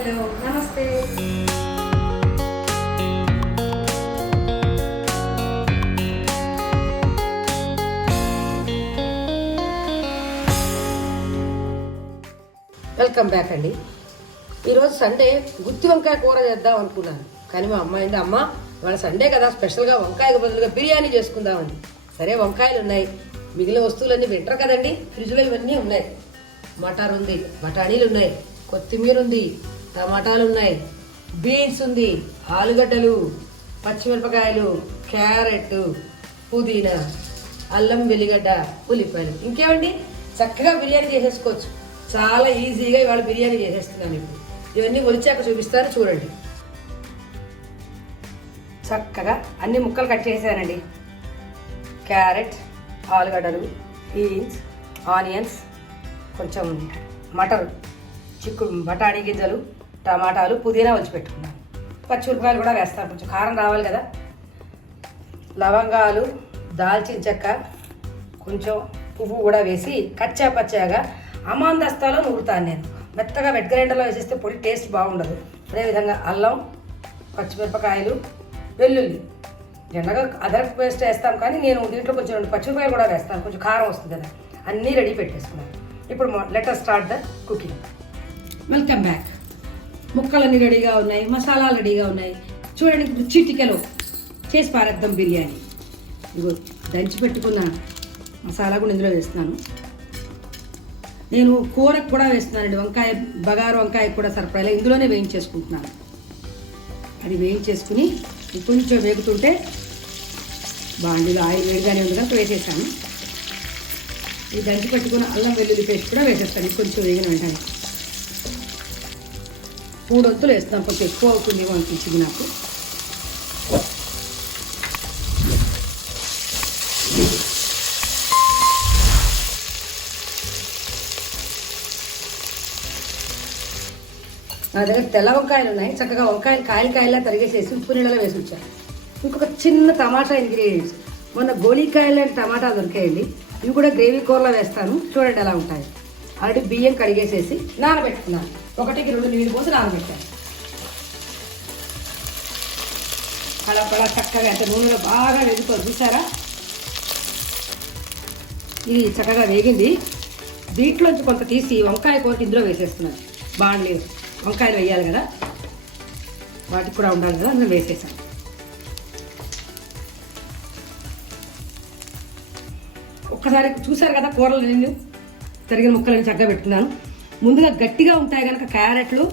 Hello నమస్తే. Welcome back అండి. ఈరోజు సండే గుత్తి వంకాయ కూర చేద్దాం అనుకున్నాను, కానీ మా అమ్మాయి అమ్మ వాళ్ళ సండే కదా స్పెషల్గా వంకాయకు బదులుగా బిర్యానీ చేసుకుందామని. సరే వంకాయలు ఉన్నాయి, మిగిలిన వస్తువులన్నీ వింటర్ కదండి, ఫ్రిడ్జ్లో ఇవన్నీ ఉన్నాయి. మటర్ ఉంది, బఠానీలు ఉన్నాయి, కొత్తిమీర ఉంది, టమాటాలు ఉన్నాయి, బీన్స్ ఉంది, ఆలుగడ్డలు, పచ్చిమిరపకాయలు, క్యారెట్, పుదీనా, అల్లం వెల్లిగడ్డ, ఉల్లిపాయలు. ఇంకేమండి, చక్కగా బిర్యానీ చేసేసుకోవచ్చు. చాలా ఈజీగా ఇవాళ బిర్యానీ చేసేస్తున్నాను. ఇప్పుడు ఇవన్నీ ఒలిచాక చూపిస్తాను, చూడండి. చక్కగా అన్ని ముక్కలు కట్ చేశానండి. క్యారెట్, ఆలుగడ్డలు, బీన్స్, ఆనియన్స్, కొంచెం మటర్, బఠానీ గింజలు, టమాటాలు, పుదీనా వచ్చి పెట్టుకున్నాను. పచ్చిమిరపకాయలు కూడా వేస్తాను, కొంచెం కారం రావాలి కదా. లవంగాలు, దాల్చిన చెక్క, కొంచెం పువ్వు కూడా వేసి కచ్చా పచ్చాగా అమాందస్తాలో నూరుతాను నేను. మెత్తగా వెట్ గ్రైండర్లో వేసేస్తే పొడి టేస్ట్ బాగుండదు. అదేవిధంగా అల్లం, పచ్చిమిరపకాయలు, వెల్లుల్లి, జనరల్గా అదరక పేస్ట్ వేస్తాం, కానీ నేను దీంట్లో కొంచెం 2 పచ్చిమిరపకాయలు కూడా వేస్తాను, కొంచెం కారం వస్తుంది కదా. అన్నీ రెడీ పెట్టేసుకున్నాను. ఇప్పుడు let us start the cooking. Welcome back. ముక్కలన్నీ రెడీగా ఉన్నాయి, మసాలాలు రెడీగా ఉన్నాయి. చూడండి, ఇప్పుడు చిటికెలో చేసి పారేద్దాం బిర్యానీ. ఇదిగో దంచి పెట్టుకున్న మసాలా కూడా ఇందులో వేస్తున్నాను. నేను కూరకు కూడా వేస్తున్నానండి, వంకాయ బగారు వంకాయ కూడా సరిపడేలా ఇందులోనే వేయించేసుకుంటున్నాను. అది వేయించేసుకుని కొంచెం వేగుతుంటే బాండీలో ఆయిల్ వేడిగానే ఉంది కనుక వేసేసాను. ఇది దంచి పెట్టుకున్న అల్లం వెల్లుల్లి పేస్ట్ కూడా వేసేస్తాను. కొంచెం వేగిన వెంటనే 3 వంతులు వేస్తాను, కొంచెం ఎక్కువ అవుతుందేమో అనిపించింది నాకు. నా దగ్గర తెల్ల వంకాయలు ఉన్నాయి, చక్కగా వంకాయలు కాయలా తరిగేసేసి ఉప్పు నీళ్ళలో వేసి ఉంచాను. ఇంకొక చిన్న టమాటా ఇంగ్రీడియంట్స్, మొన్న గోళీకాయలు లాంటి టమాటా దొరికాయండి, ఇవి కూడా గ్రేవీ కూరలో వేస్తాను, చూడండి ఎలా ఉంటాయి. ఆల్రెడీ బియ్యం కడిగేసేసి నానబెట్టుకున్నాను, 1కి 2 నీళ్ళు పోసి నానబెట్టాను. అలా చక్కగా అంటే నూనెలో బాగా వేగుతుంది, చూసారా. ఇది చక్కగా వేగింది. దీంట్లోంచి కొంత తీసి వంకాయ కూరకి ఇందులో వేసేస్తున్నాను. బాండలేదు, వంకాయలు వేయాలి కదా, వాటికి కూడా ఉండాలి కదా, అందులో వేసేసాను. ఒక్కసారి చూసారు కదా కూరలు, నేను తరిగిన ముక్కలని చక్కగా పెట్టుకున్నాను. ముందుగా గట్టిగా ఉంటాయి కనుక క్యారెట్లు,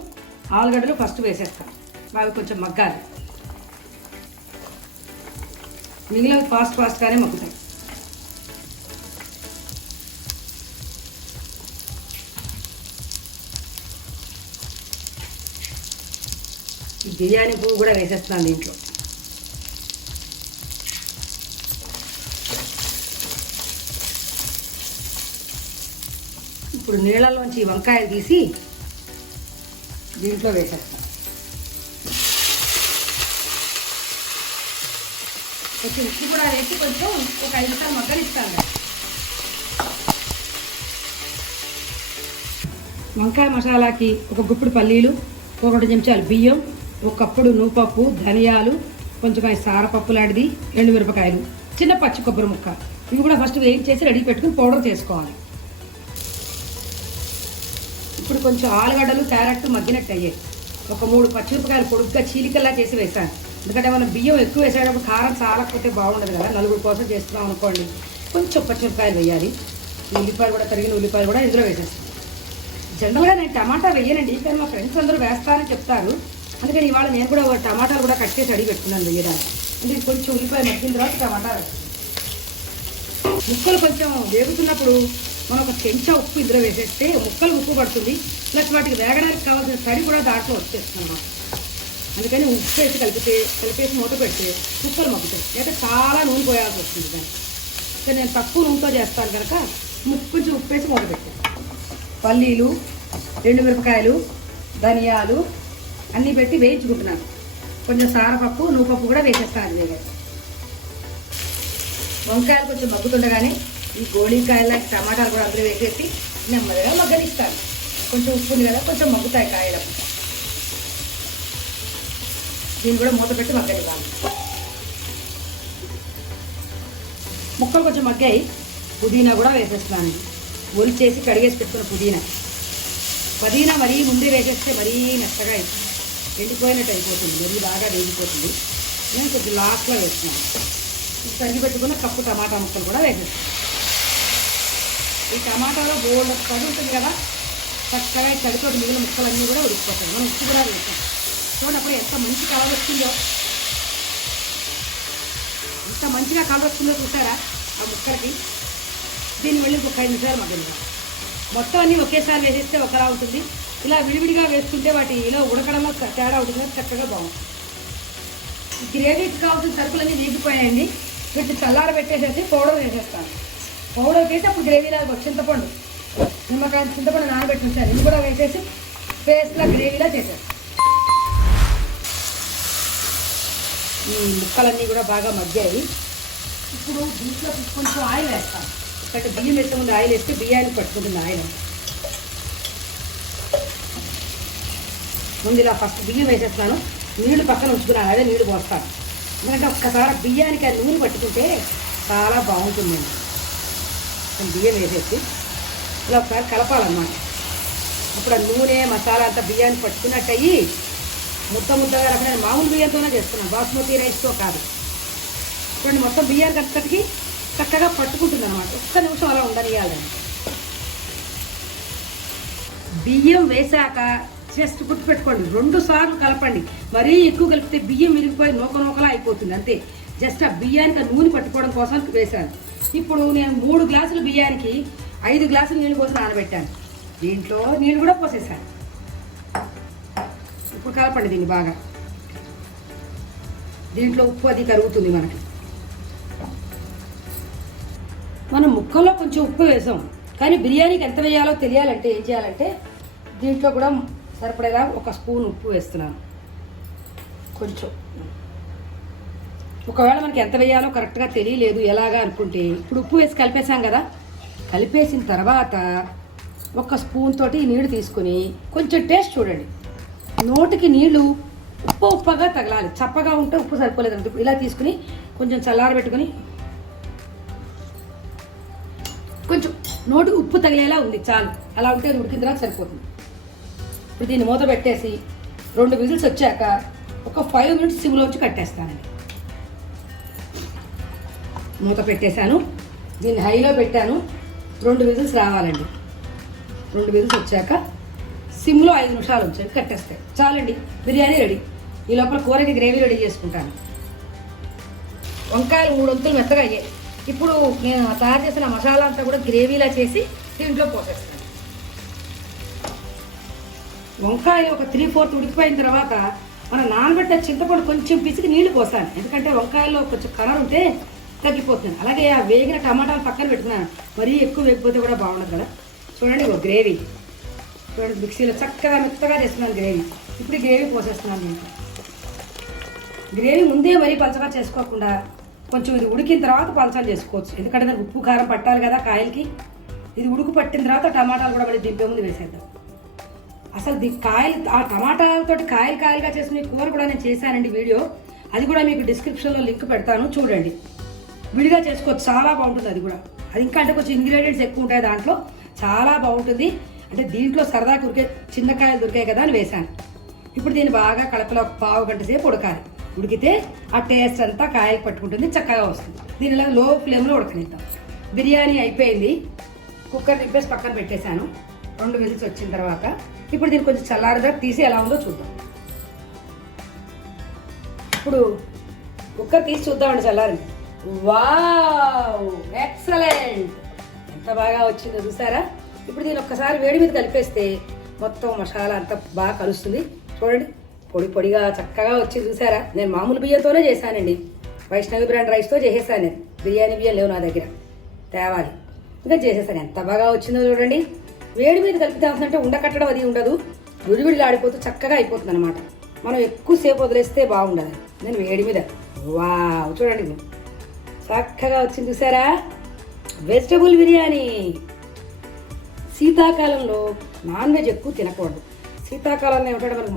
ఆలుగడ్డలు ఫస్ట్ వేసేస్తాను, అవి కొంచెం మగ్గాలి. మిగిలిన ఫాస్ట్గానే మగ్గుతాయి. ఈ బిర్యానీ పువ్వు కూడా వేసేస్తున్నాను దీంట్లో. ఇప్పుడు నీళ్ళలోంచి వంకాయలు తీసి దీంట్లో వేసేస్తాను. కొంచెం ఉప్పు కూడా వేసి కొంచెం ఒక 5 నిమిషాలు మగ్గనిస్తాను. వంకాయ మసాలాకి ఒక గుప్పుడు పల్లీలు, 1 చెంచాలు బియ్యం, 1 కప్పుడు నూపప్పు, ధనియాలు, కొంచెం సారపప్పు లాంటిది, 2 మిరపకాయలు, చిన్న పచ్చి కొబ్బరి ముక్క, ఇవి కూడా ఫస్ట్ వేయించేసి రెడీ పెట్టుకుని పౌడర్ చేసుకోవాలి. ఇప్పుడు కొంచెం ఆలుగడ్డలు, క్యారెట్ మగ్గినట్టు అయ్యాయి. ఒక 3 పచ్చిమిరపకాయలు పొడుగ్గా చీలికల్లా చేసి వేసాను, ఎందుకంటే మనం బియ్యం ఎక్కువ వేసేటప్పుడు కారం చాలకపోతే బాగుండదు కదా. 4 కోసం చేస్తున్నాం అనుకోండి, కొంచెం పచ్చిమిరపకాయలు వేయాలి. ఉల్లిపాయలు కూడా, తరిగిన ఉల్లిపాయలు కూడా ఇందులో వేసేస్తాను. జనరల్గా నేను టమాటా వేయనండి, కానీ మా ఫ్రెండ్స్ అందరూ వేస్తారని చెప్తారు, అందుకని ఇవాళ నేను కూడా టమాటాలు కూడా కట్ చేసి అడిగి పెట్టుకున్నాను వేయడానికి. అంటే కొంచెం ఉల్లిపాయ మగ్గిన తర్వాత టమాటా ముక్కలు కొంచెం వేగుతున్నప్పుడు మనం 1 చెంచా ఉప్పు ఇందులో వేసేస్తే ముక్కలు ఉప్పు పడుతుంది, ప్లస్ వాటికి వేగడానికి కావాల్సిన తడి కూడా దాంట్లో వచ్చేస్తున్నాం. అందుకని ఉప్పు వేసి కలిపేసి మూత పెడితే ముక్కలు మగ్గుతాయి, లేదా చాలా నూనె పోయాల్సి వస్తుంది దాన్ని. కానీ నేను తక్కువ నూనెతో చేస్తాను కనుక కొంచెం ఉప్పు వేసి మూత పెట్టాను. పల్లీలు, 2 మిరపకాయలు, ధనియాలు అన్నీ పెట్టి వేయించుకుంటున్నాను. కొంచెం సారపప్పు, నూపప్పు కూడా వేసేస్తాను. వేగా వంకాయలు కొంచెం మగ్గుతుండగానే ఈ గోళీకాయల టమాటాలు కూడా అందులో వేసేసి నెమ్మదిగా మగ్గనిస్తాను. కొంచెం ఉప్పు ఉంది కదా, కొంచెం మగ్గుతాయి కాయలు. దీన్ని కూడా మూత పెట్టి మగ్గనివ్వాలి. ముక్కలు కొంచెం మగ్గాయి. పుదీనా కూడా వేసేస్తున్నాను. ఒలిచేసి కడిగేసి పెట్టుకున్న పుదీనా మరీ ముందే వేసేస్తే మరీ మెత్తగా ఎండిపోయినట్టు అయిపోతుంది, మరీ బాగా వేగిపోతుంది. నేను కొంచెం లాస్ట్లో వేస్తున్నాను. తరిగి పెట్టుకున్న కప్పు టమాటా ముక్కలు కూడా వేసేస్తాను. ఈ టమాటాలో బోల్డ్ తడి ఉంటుంది కదా, చక్కగా తడితో మిగిలిన ముక్కలన్నీ కూడా ఉడికిపోతాయి. మనం ఉప్పు కూడా వేస్తాం. చూడప్పుడు ఎంత మంచి కలర్ వస్తుందో, ఎంత మంచిగా కలర్ వస్తుందో చూసారా ఆ ముక్కలకి. దీన్ని వెళ్ళి ఒక 5 నిమిషాలు మగ్గిన మొత్తం అన్నీ ఒకేసారి వేసేస్తే ఒకలా ఉంటుంది. ఇలా విడివిడిగా వేసుకుంటే వాటి ఇలా ఉడకడంలో తేడా ఉంటుంది, చక్కగా బాగుంటుంది. గ్రేవీకి కావాల్సిన సరుకులన్నీ వేగిపోయాయండి. వీటిని చల్లార పెట్టేసేసి పౌడర్ వేసేస్తాను. పౌడర్ వేసి అప్పుడు గ్రేవీలా చింతపండు, నిమ్మకాయ చింతపండు నానబెట్టి ఉంచాను. ఇది కూడా వేసేసి పేస్ట్లా గ్రేవీలా చేసేస్తాను. ఈ ముక్కలన్నీ కూడా బాగా మగ్గాయి. ఇప్పుడు దీంట్లో కొంచెం ఆయిల్ వేస్తాను. అంటే బియ్యం వేసే ముందు ఆయిల్ వేస్తే బియ్యానికి పట్టుకుంటుంది ఆయిల్. ముందు ఇలా ఫస్ట్ బియ్యం వేసేస్తున్నాను. నీళ్లు పక్కన ఉంచుకున్నాను, అదే నీళ్లు పోస్తాను. ఎందుకంటే ఒక్కసారి బియ్యానికి ఆ నూనె పట్టుకుంటే చాలా బాగుంటుందండి. బియ్యం వేసేసి ఇలా ఒకసారి కలపాలన్నమాట. ఇప్పుడు ఆ నూనె మసాలా అంతా బియ్యాన్ని పట్టుకున్నట్టు అయ్యి ముద్దగా రకమైన మామూలు బియ్యంతోనే చేస్తున్నాను, బాస్మతి రైస్తో కాదు. చూడండి మొత్తం బియ్యానికి అంతటికి చక్కగా పట్టుకుంటుంది అనమాట. ఒక్క నిమిషం అలా ఉండనియాలండి. బియ్యం వేసాక జస్ట్ గుర్తుపెట్టుకోండి, 2 సార్లు కలపండి. మరీ ఎక్కువ కలిపితే బియ్యం విరిగిపోయి నూకలా అయిపోతుంది. అంతే, జస్ట్ ఆ బియ్యానికి నూనె పట్టుకోవడం కోసం వేశాను. ఇప్పుడు నేను 3 గ్లాసుల బియ్యానికి 5 గ్లాసులు నీళ్ళు పోసి నానబెట్టాను. దీంట్లో నీళ్ళు కూడా పోసేసాను. ఇప్పుడు కలపండి దీన్ని బాగా. దీంట్లో ఉప్పు అది కరుగుతుంది మనకి. మనం ముక్కల్లో కొంచెం ఉప్పు వేసాం, కానీ బిర్యానీకి ఎంత వేయాలో తెలియాలంటే ఏం చేయాలంటే దీంట్లో కూడా సరిపడేలా 1 స్పూన్ ఉప్పు వేస్తున్నాను. కొంచెం ఒకవేళ మనకి ఎంత వేయాలో కరెక్ట్గా తెలియలేదు ఎలాగా అనుకుంటే ఇప్పుడు ఉప్పు వేసి కలిపేసాం కదా, కలిపేసిన తర్వాత 1 స్పూన్ తోటి నీళ్లు తీసుకొని కొంచెం టేస్ట్ చూడండి. నోటికి నీళ్లు ఉప్పుగా తగలాలి. చప్పగా ఉంటే ఉప్పు సరిపోలేదంటే ఇలా తీసుకుని కొంచెం చల్లారబెట్టుకొని కొంచెం నోటికి ఉప్పు తగిలేలా ఉంది చాలు. అలా ఉంటే ఉడికిన తర్వాత సరిపోతుంది. ఇప్పుడు దీన్ని మూత పెట్టేసి 2 విజిల్స్ వచ్చాక ఒక 5 మినిట్స్ సిమ్లోంచి కట్టేస్తానండి. మూత పెట్టేశాను, దీన్ని హైలో పెట్టాను. 2 విజిల్స్ రావాలండి. 2 విజిల్స్ వచ్చాక సిమ్లో 5 నిమిషాలు ఉంచాను, కట్టేస్తాయి చాలండి. బిర్యానీ రెడీ. ఈ లోపల కూరకి గ్రేవీ రెడీ చేసుకుంటాను. వంకాయలు 3 వంతులు మెత్తగా అయ్యాయి. ఇప్పుడు నేను తయారు చేసిన మసాలా అంతా కూడా గ్రేవీలా చేసి దీంట్లో పోసేస్తాను. వంకాయలు ఒక 3/4 ఉడికిపోయిన తర్వాత మన నానబెట్ట చింతపండు కొంచెం పిసికి నీళ్లు పోసాను. ఎందుకంటే వంకాయల్లో కొంచెం కలర్ ఉంటే తగ్గిపోతుంది. అలాగే ఆ వేగిన టమాటాలు పక్కన పెట్టుకున్నాను, మరీ ఎక్కువ వేగిపోతే కూడా బాగుండదు కదా. చూడండి ఒక గ్రేవీ, చూడండి మిక్సీలో చక్కగా మెత్తగా చేస్తున్నాను గ్రేవీ. ఇప్పుడు గ్రేవీ పోసేస్తున్నాను. దీంట్లో గ్రేవీ ముందే మరీ పలచగా చేసుకోకుండా కొంచెం ఇది ఉడికిన తర్వాత పలచగా చేసుకోవచ్చు. ఎందుకంటే దానికి ఉప్పు కారం పట్టాలి కదా కాయలకి. ఇది ఉడుకు పట్టిన తర్వాత టమాటాలు కూడా మళ్ళీ దింపే ముందు వేసేద్దాం. అసలు కాయలు ఆ టమాటాలతో కాయలుగా చేసిన కూర కూడా నేను చేశానండి వీడియో. అది కూడా మీకు డిస్క్రిప్షన్లో లింక్ పెడతాను, చూడండి. విడిగా చేసుకోవచ్చు, చాలా బాగుంటుంది అది కూడా. అది ఇంకా అంటే కొంచెం ఇంగ్రీడియంట్స్ ఎక్కువ ఉంటాయి దాంట్లో, చాలా బాగుంటుంది. అంటే దీంట్లో సరదాగా చిన్న కాయలు దొరికాయి కదా అని వేశాను. ఇప్పుడు దీన్ని బాగా కలపలో 1/2 గంట సేపు ఉడకాలి. ఉడికితే ఆ టేస్ట్ అంతా కాయలు పట్టుకుంటుంది, చక్కగా వస్తుంది. దీని ఇలా లో ఫ్లేమ్లో ఉడకనిద్దాం. బిర్యానీ అయిపోయింది. కుక్కర్ నింపేసి పక్కన పెట్టేశాను. 2 విజిల్స్ వచ్చిన తర్వాత ఇప్పుడు దీన్ని కొంచెం చల్లారగా తీసి ఎలా ఉందో చూద్దాం. ఇప్పుడు కుక్కర్ తీసి చూద్దామండి చల్లారింది. Wow, excellent! ఎంత బాగా వచ్చిందో చూసారా. ఇప్పుడు దీన్ని ఒక్కసారి వేడి మీద కలిపేస్తే మొత్తం మసాలా అంతా బాగా కలుస్తుంది. చూడండి పొడిగా చక్కగా వచ్చి చూసారా. నేను మామూలు బియ్యంతోనే చేశానండి, వైష్ణవి బ్రాండ్ రైస్తో చేసేసాను. నేను బిర్యానీ బియ్యం లేవు నా దగ్గర, తేవాలి. ఇంకా చేసేసాను. ఎంత బాగా వచ్చిందో చూడండి. వేడి మీద కలిపితే ఉండకట్టడం అది ఉండదు, విడివిడిగా ఆడిపోతూ చక్కగా అయిపోతుంది అనమాట. మనం ఎక్కువసేపు వదిలేస్తే బాగుండదు. నేను వేడి మీద వావ్ చూడండి చక్కగా వచ్చింది చూసారా. వెజిటబుల్ బిర్యానీ. శీతాకాలంలో నాన్ వెజ్ ఎక్కువ తినకూడదు. శీతాకాలంలో ఏమిటంటే మనకు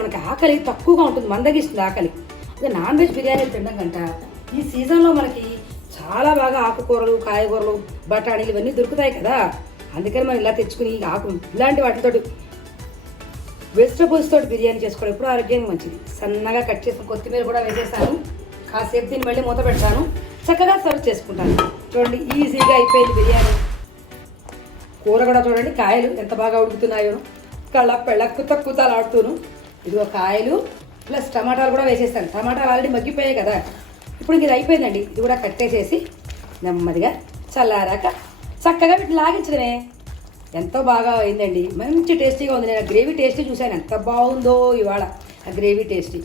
మనకి ఆకలి తక్కువగా ఉంటుంది, మందగిస్తుంది ఆకలి. అదే నాన్ వెజ్ బిర్యానీ తినడం కంట ఈ సీజన్లో మనకి చాలా బాగా ఆకుకూరలు, కాయగూరలు, బఠానీలు ఇవన్నీ దొరుకుతాయి కదా. అందుకని మనం ఇలా తెచ్చుకుని ఇలాంటి వాటితో వెజిటబుల్స్ తోటి బిర్యానీ చేసుకోవడం ఎప్పుడు ఆరోగ్యానికి మంచిది. సన్నగా కట్ చేసిన కొత్తిమీర కూడా వేసేసాను. కాసేపు దీన్ని మళ్ళీ మూత పెడతాను, చక్కగా సర్వ్ చేసుకుంటాను. చూడండి ఈజీగా అయిపోయింది బిర్యానీ. కూర కూడా చూడండి, కాయలు ఎంత బాగా ఉడుకుతున్నాయో, పెళ్ళ కుతలాడుతూను. ఇదిగో కాయలు ప్లస్ టమాటాలు కూడా వేసేస్తాను. టమాటాలు ఆల్రెడీ మగ్గిపోయాయి కదా. ఇప్పుడు ఇది అయిపోయిందండి. ఇది కూడా కట్టేసేసి నెమ్మదిగా చల్లారాక చక్కగా వీటిని లాగించడమే. ఎంతో బాగా అయిందండి, మంచి టేస్టీగా ఉంది. నేను గ్రేవీ టేస్టీ చూశాను, ఎంత బాగుందో ఇవాళ ఆ గ్రేవీ టేస్టీ.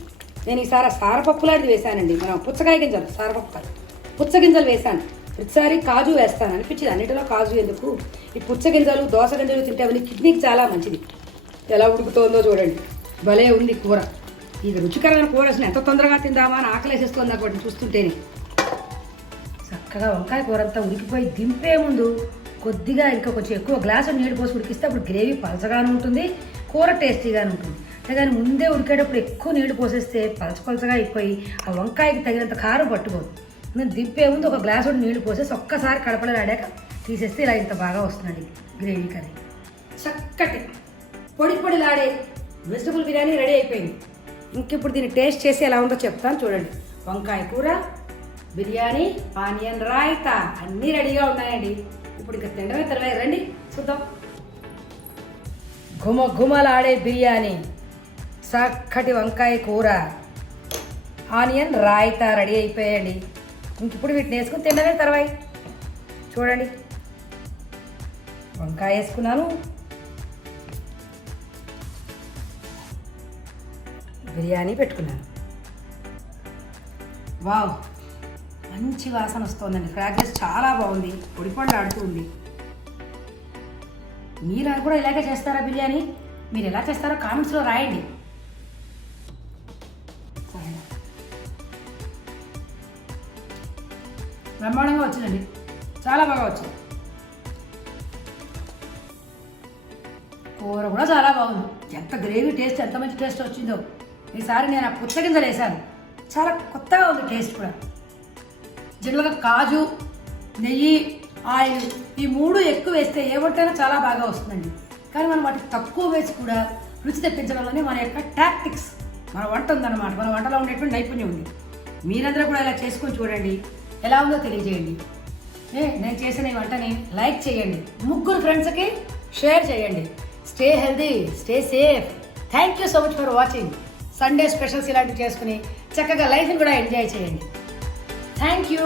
నేను ఈసారి సారపప్పు లాంటిది వేశానండి, మనం పుచ్చకాయ గింజలు, సారపప్పు పుచ్చగింజలు వేశాను. ప్రతిసారి కాజు వేస్తాను అనిపించింది, అన్నిటిలో కాజు ఎందుకు. ఈ పుచ్చగింజలు, దోస గింజలు తింటే అవన్నీ కిడ్నీకి చాలా మంచిది. ఎలా ఉడుకుతోందో చూడండి, భలే ఉంది కూర. ఇది రుచికరమైన కూర, అసలు ఎంత తొందరగా తిందామా అని ఆకలేసేస్తుంది నాకు వాటిని చూస్తుంటేనే. చక్కగా వంకాయ కూర అంతా ఉడికిపోయి దింపే ముందు కొద్దిగా ఇంకా కొంచెం ఎక్కువ గ్లాసు నీళ్ళు పోసి ఉడికిస్తే అప్పుడు గ్రేవీ పలచగానే ఉంటుంది, కూర టేస్టీగానే ఉంటుంది. కానీ ముందే ఉడికేటప్పుడు ఎక్కువ నీళ్లు పోసేస్తే పలచగా అయిపోయి ఆ వంకాయకి తగినంత కారం పట్టుకోదు. నేను దింపే ముందు ఒక గ్లాసు నీళ్లు పోసేసి ఒక్కసారి కడపలో ఆడాక తీసేస్తే ఇలా ఇంత బాగా వస్తుందండి గ్రేవీ కర్రీ. చక్కటి పొడిలాడే వెజిటబుల్ బిర్యానీ రెడీ అయిపోయింది. ఇంకిప్పుడు దీన్ని టేస్ట్ చేసి ఎలా ఉందో చెప్తాను చూడండి. వంకాయ కూర, బిర్యానీ, ఆనియన్ రాయితా అన్నీ రెడీగా ఉన్నాయండి. ఇప్పుడు ఇంకా తినడమే తర్వాత రండి చూద్దాం. గుమలాడే బిర్యానీ, చక్కటి వంకాయ కూర, ఆనియన్ రాయితా రెడీ అయిపోయాయండి. ఇంక ఇప్పుడు వీటిని వేసుకుని తినడమే తర్వాత. చూడండి, వంకాయ వేసుకున్నాను, బిర్యానీ పెట్టుకున్నాను. వావ్, మంచి వాసన వస్తుందండి, ఫ్రాగ్రెన్స్ చాలా బాగుంది, పొడిపొడి ఆడుతూ ఉంది. మీరు కూడా ఇలాగే చేస్తారా బిర్యానీ? మీరు ఎలా చేస్తారో కామెంట్స్లో రాయండి. బ్రహ్మాండంగా వచ్చిందండి, చాలా బాగా వచ్చింది. కూర కూడా చాలా బాగుంది. ఎంత గ్రేవీ టేస్ట్, ఎంత మంచి టేస్ట్ వచ్చిందో. ఈసారి నేను ఆ పుచ్చగింజలు వేసాను, చాలా కొత్తగా ఉంది టేస్ట్ కూడా. జనరల్గా కాజు, నెయ్యి, ఆయిల్ ఈ మూడు ఎక్కువ వేస్తే ఏ వంటైనా చాలా బాగా వస్తుందండి. కానీ మనం వాటికి తక్కువ వేసి కూడా రుచి తెప్పించడంలోనే మన యొక్క టాక్టిక్స్, మన వంట ఉందన్నమాట. మన వంటలో ఉండేటువంటి నైపుణ్యం ఉంది. మీరందరూ కూడా ఇలా చేసుకొని చూడండి, ఎలా ఉందో తెలియజేయండి. నేను చేసిన ఈ వంటని లైక్ చేయండి, 3 ఫ్రెండ్స్కి షేర్ చేయండి. Stay healthy, stay safe. Thank you so much for watching. Sunday specials ఇలాంటివి చేసుకుని చక్కగా లైఫ్ని కూడా ఎంజాయ్ చేయండి. Thank you.